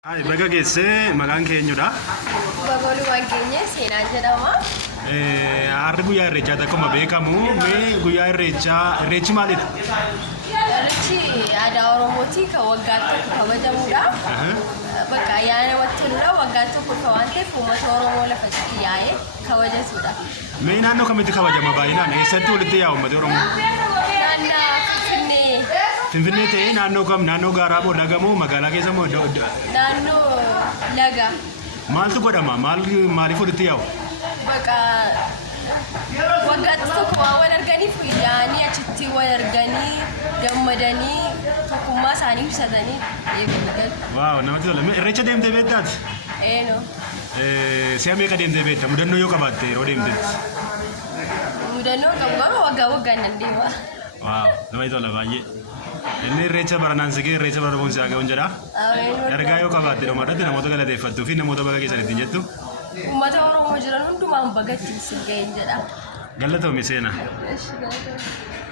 Ay, baga geesse maqaan keenyudha. Bagooluu Waaqeenye seenaan jedhama. Harri guyyaa irreechaa akkuma beekamu mee guyyaa irreechi maalidha? Irreechi aadaa Oromooti kan waggaa tokko kabajamudha. Bakka ayyaana namatti toludha. Waggaa tokko kan waan ta'eef uummata Oromoo lafatti yaa'ee kabajatudha. Mee naannoo kamitti kabajama baay'inaan? Eessatti walitti yaa'u uummata Oromoo? Naannoo Finfinnee. Finfinnee ta'ee naannoo kam? Naannoo gaaraa moo laga moo magaalaa keessa moo? Naannoo laga. Maaltu godhama? Maaliif walitti yaa'u? Bakka waggaatti tokko waan wal arganiif yaa'anii achitti wal arganii gammadanii tokkummaa isaanii ibsatanii deebi'u galu. Waaw, namatti tola. Irreecha deemtee beektaati? Eenyu. Si'a meeqa deemtee beekta? Mudannoo yoo qabaatte yeroo deemtetti? Mudannoo qabu garuu waggaan nan deema. Waaw, namatti tola baay'ee. Inni irreecha baranaan sigee irreecha bara boonsaa ga'uun jedha. Ergaa yoo qabaatte dhumarratti namoota galateeffattuu fi namoota baga keessan ittiin jettu. Uummata Oromoo jiran hundumaan baga ittiin sin ga'een jedha. Galatoomii seenaa. Galatoomii.